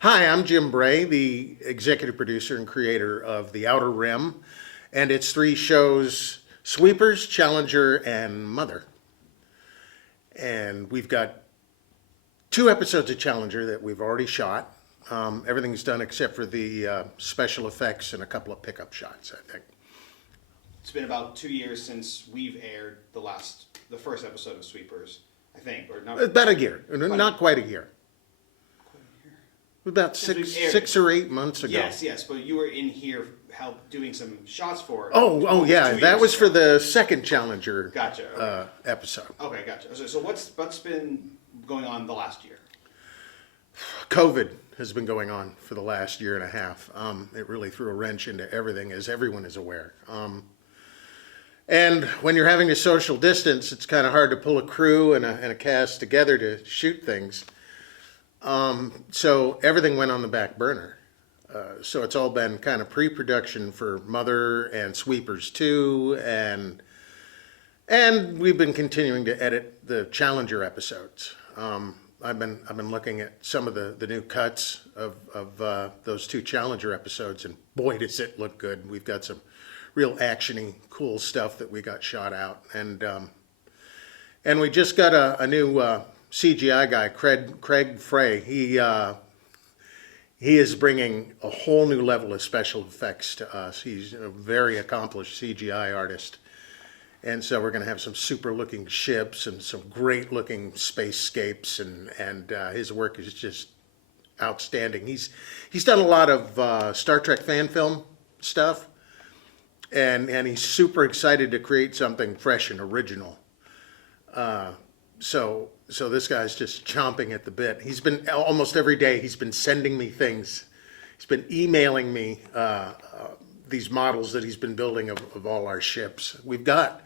Hi, I'm Jim Bray, the executive producer and creator of The Outer Rim and its three shows Sweepers, Challenger, and Mother. And we've got two episodes of Challenger that we've already shot. Everything's done except for the special effects and a couple of pickup shots, I think. It's been about 2 years since we've aired the first episode of Sweepers, I think, or not. About a year, not quite a year. Quite a year. About Since we've aired six it. or 8 months ago. Yes, but you were in here doing some shots for it. Oh, yeah, 2 that years was for ago. the second Challenger Gotcha. Okay. episode. Okay, gotcha. So what's been going on the last year? COVID has been going on for the last year and a half. It really threw a wrench into everything, as everyone is aware. And when you're having to social distance, it's kind of hard to pull a crew and a cast together to shoot things. So everything went on the back burner. So it's all been kind of pre-production for Mother and Sweepers 2, and we've been continuing to edit the Challenger episodes. I've been looking at some of the new cuts of those two Challenger episodes, and boy, does it look good. We've got some real actiony, cool stuff that we got shot out, and we just got a new CGI guy, Craig Frey. He is bringing a whole new level of special effects to us. He's a very accomplished CGI artist. And so we're going to have some super looking ships and some great looking spacescapes, and his work is just outstanding. He's done a lot of Star Trek fan film stuff, and he's super excited to create something fresh and original. So this guy's just chomping at the bit. He's been almost every day. He's been sending me things. He's been emailing me these models that he's been building of all our ships. We've got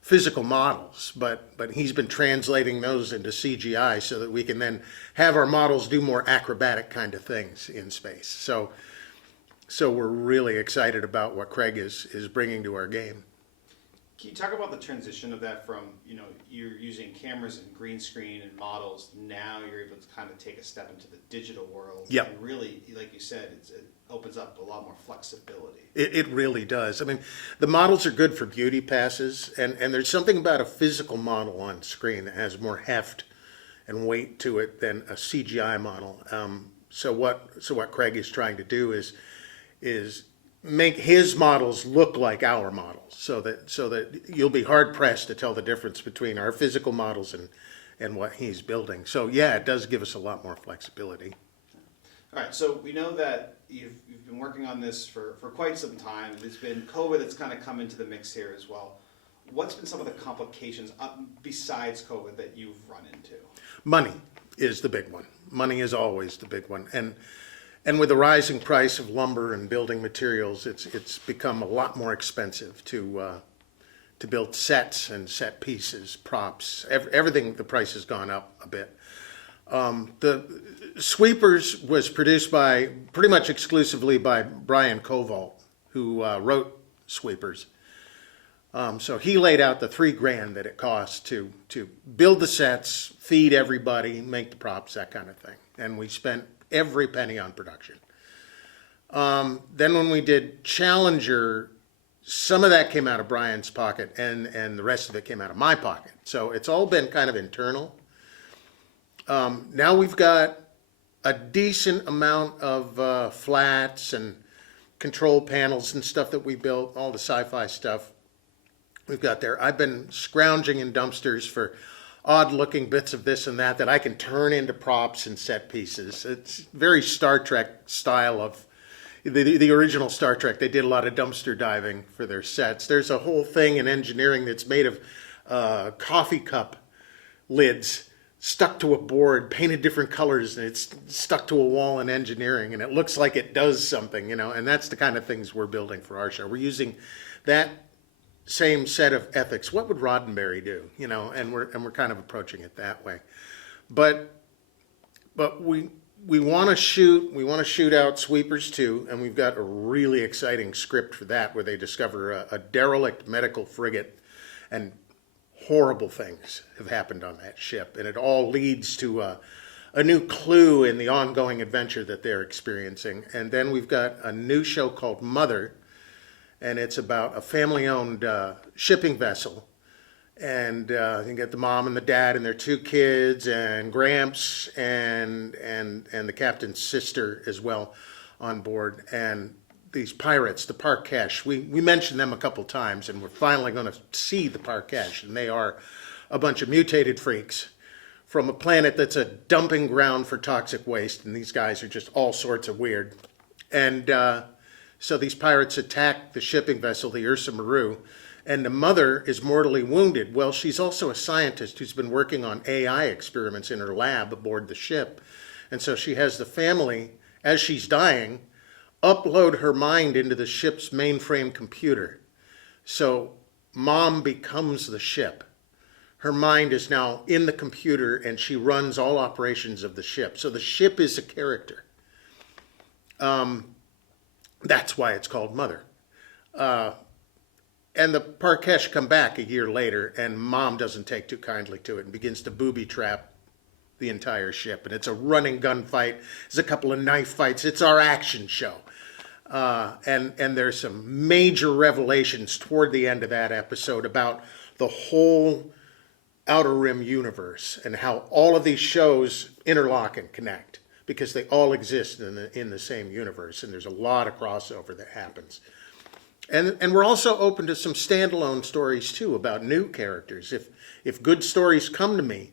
physical models, but he's been translating those into CGI so that we can then have our models do more acrobatic kind of things in space. So we're really excited about what Craig is bringing to our game. Can you talk about the transition of that from, you're using cameras and green screen and models, now you're able to kind of take a step into the digital world. Yep. And really, like you said, it opens up a lot more flexibility. It really does. I mean, the models are good for beauty passes, and there's something about a physical model on screen that has more heft and weight to it than a CGI model. So what Craig is trying to do is make his models look like our models, so that you'll be hard pressed to tell the difference between our physical models and what he's building. So yeah, it does give us a lot more flexibility. All right, so we know that you've been working on this for quite some time. There's been COVID that's kind of come into the mix here as well. What's been some of the complications besides COVID that you've run into? Money is the big one. Money is always the big one, and with the rising price of lumber and building materials, it's become a lot more expensive to build sets and set pieces, props, everything. The price has gone up a bit. The Sweepers was produced pretty much exclusively by Brian Koval, who wrote Sweepers. So he laid out the $3,000 that it costs to build the sets, feed everybody, make the props, that kind of thing. And we spent every penny on production. Then when we did Challenger, some of that came out of Brian's pocket, and the rest of it came out of my pocket. So it's all been kind of internal. Now we've got a decent amount of flats and control panels and stuff that we built, all the SciFi stuff we've got there. I've been scrounging in dumpsters for odd-looking bits of this and that I can turn into props and set pieces. It's very Star Trek style of the original Star Trek. They did a lot of dumpster diving for their sets. There's a whole thing in engineering that's made of coffee cup lids stuck to a board, painted different colors, and it's stuck to a wall in engineering, and it looks like it does something, and that's the kind of things we're building for our show. We're using that same set of ethics. What would Roddenberry do? And we're kind of approaching it that way. But we want to shoot out Sweepers 2, and we've got a really exciting script for that, where they discover a derelict medical frigate, and horrible things have happened on that ship, and it all leads to a new clue in the ongoing adventure that they're experiencing. And then we've got a new show called Mother, and it's about a family-owned shipping vessel. And you get the mom and the dad and their two kids and Gramps and the captain's sister as well on board. And these pirates, the Parkesh, we mentioned them a couple times, and we're finally going to see the Parkesh, and they are a bunch of mutated freaks from a planet that's a dumping ground for toxic waste, and these guys are just all sorts of weird. And so these pirates attack the shipping vessel, the Ursa Maru, and the mother is mortally wounded. Well, she's also a scientist who's been working on AI experiments in her lab aboard the ship. And so she has the family, as she's dying, upload her mind into the ship's mainframe computer. So mom becomes the ship. Her mind is now in the computer, and she runs all operations of the ship. So the ship is a character. That's why it's called Mother. And the Parkesh come back a year later, and mom doesn't take too kindly to it and begins to booby trap the entire ship. And it's a running gunfight. There's a couple of knife fights. It's our action show. And there's some major revelations toward the end of that episode about the whole Outer Rim universe and how all of these shows interlock and connect because they all exist in the same universe, and there's a lot of crossover that happens. And we're also open to some standalone stories too about new characters. If good stories come to me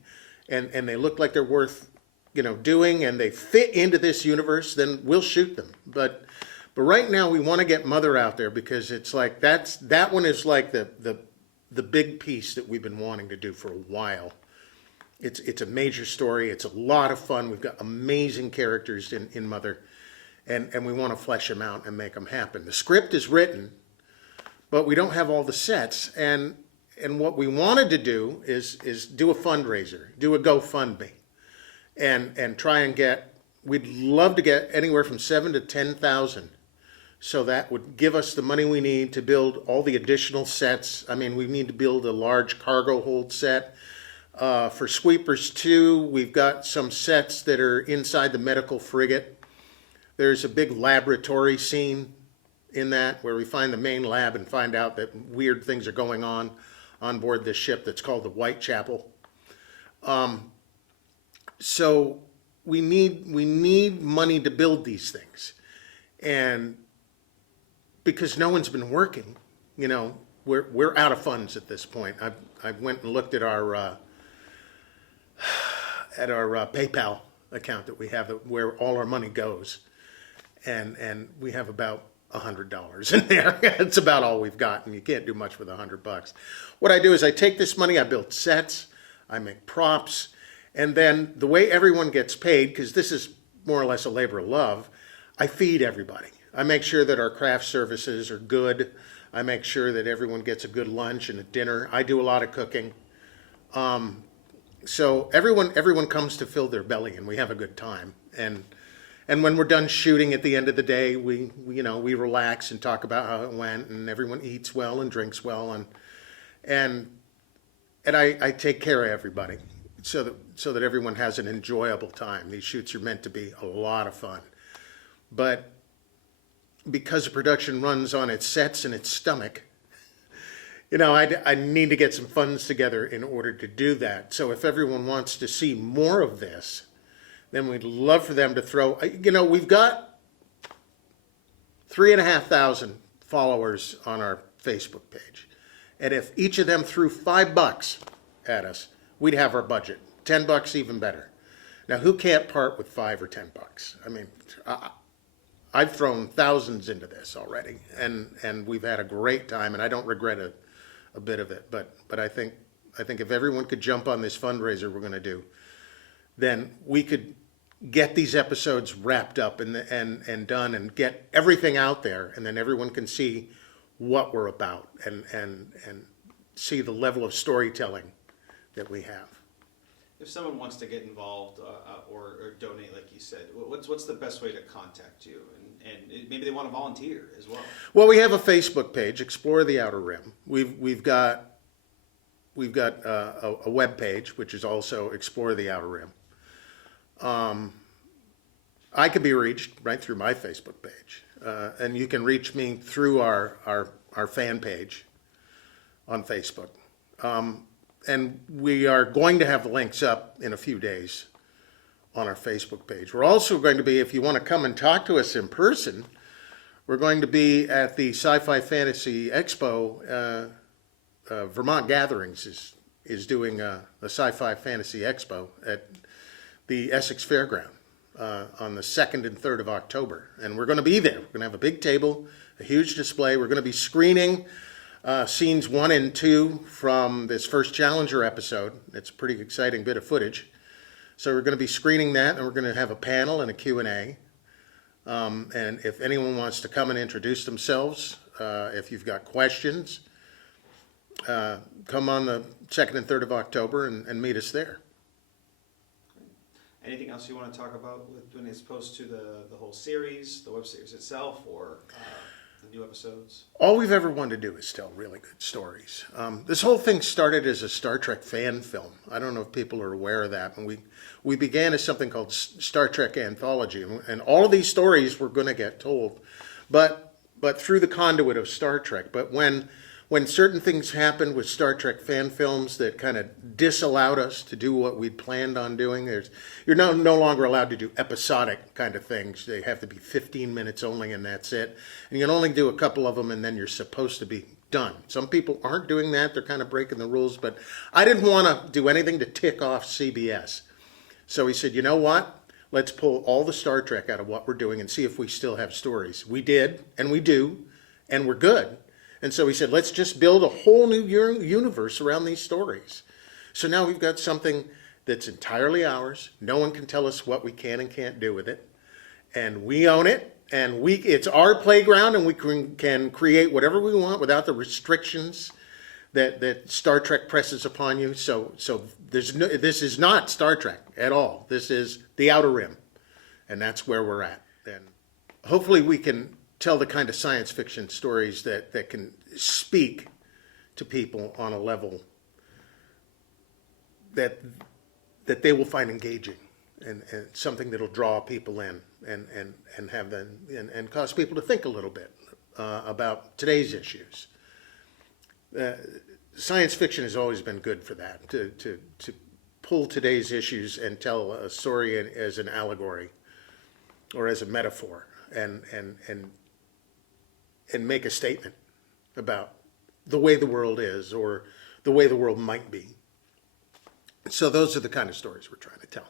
and they look like they're worth doing and they fit into this universe, then we'll shoot them. But right now we want to get Mother out there because it's like that one is like the big piece that we've been wanting to do for a while. It's a major story. It's a lot of fun. We've got amazing characters in Mother, and we want to flesh them out and make them happen. The script is written, but we don't have all the sets. And what we wanted to do is do a fundraiser, do a GoFundMe, and try and we'd love to get anywhere from 7,000 to 10,000. So that would give us the money we need to build all the additional sets. I mean, we need to build a large cargo hold set. For Sweepers 2, we've got some sets that are inside the medical frigate. There's a big laboratory scene in that where we find the main lab and find out that weird things are going on board this ship that's called the Whitechapel. So we need money to build these things. And because no one's been working, we're out of funds at this point. I went and looked at our PayPal account that we have, where all our money goes, and we have about $100 in there. It's about all we've got, and you can't do much with $100. What I do is I take this money, I build sets, I make props, and then the way everyone gets paid, because this is more or less a labor of love, I feed everybody. I make sure that our craft services are good. I make sure that everyone gets a good lunch and a dinner. I do a lot of cooking. So everyone comes to fill their belly, and we have a good time. And when we're done shooting at the end of the day, we relax and talk about how it went, and everyone eats well and drinks well, and I take care of everybody so that everyone has an enjoyable time. These shoots are meant to be a lot of fun, but because the production runs on its sets and its stomach, I need to get some funds together in order to do that. So if everyone wants to see more of this, then we'd love for them to throw, we've got 3,500 followers on our Facebook page. And if each of them threw $5 at us, we'd have our budget. $10 even better. Now, who can't part with $5 or $10? I mean, I've thrown thousands into this already, and we've had a great time, and I don't regret a bit of it. But I think if everyone could jump on this fundraiser we're going to do, then we could get these episodes wrapped up and done and get everything out there, and then everyone can see what we're about and see the level of storytelling that we have. If someone wants to get involved or donate, like you said, what's the best way to contact you? And maybe they want to volunteer as well. Well, we have a Facebook page, Explore the Outer Rim. We've got a web page, which is also Explore the Outer Rim. I could be reached right through my Facebook page. And you can reach me through our fan page on Facebook. And we are going to have links up in a few days on our Facebook page. We're also going to be, if you want to come and talk to us in person, we're going to be at the SciFi Fantasy Expo. Vermont Gatherings is doing a Sci-Fi Fantasy Expo at the Essex Fairground on the 2nd and 3rd of October. And we're going to be there. We're going to have a big table, a huge display. We're going to be screening scenes 1 and 2 from this first Challenger episode. It's a pretty exciting bit of footage. So we're going to be screening that, and we're going to have a panel and a Q&A. And if anyone wants to come and introduce themselves, if you've got questions, come on the 2nd and 3rd of October and meet us there. Anything else you want to talk about when it's opposed to the whole series, the web series itself, or the new episodes? All we've ever wanted to do is tell really good stories. This whole thing started as a Star Trek fan film. I don't know if people are aware of that. And we began as something called Star Trek Anthology. And all of these stories were going to get told, but through the conduit of Star Trek. But when certain things happened with Star Trek fan films that kind of disallowed us to do what we'd planned on doing, you're no longer allowed to do episodic kind of things. They have to be 15 minutes only, and that's it. And you can only do a couple of them, and then you're supposed to be done. Some people aren't doing that. They're kind of breaking the rules, but I didn't want to do anything to tick off CBS. So he said, you know what? Let's pull all the Star Trek out of what we're doing and see if we still have stories. We did, and we do, and we're good. And so he said, let's just build a whole new universe around these stories. So now we've got something that's entirely ours. No one can tell us what we can and can't do with it. And we own it. And it's our playground, and we can create whatever we want without the restrictions that Star Trek presses upon you. So this is not Star Trek at all. This is the Outer Rim. And that's where we're at. And hopefully we can tell the kind of science fiction stories that can speak to people on a level that they will find engaging and something that'll draw people in and have them and cause people to think a little bit about today's issues. Science fiction has always been good for that, to pull today's issues and tell a story as an allegory or as a metaphor and make a statement about the way the world is or the way the world might be. So those are the kind of stories we're trying to tell.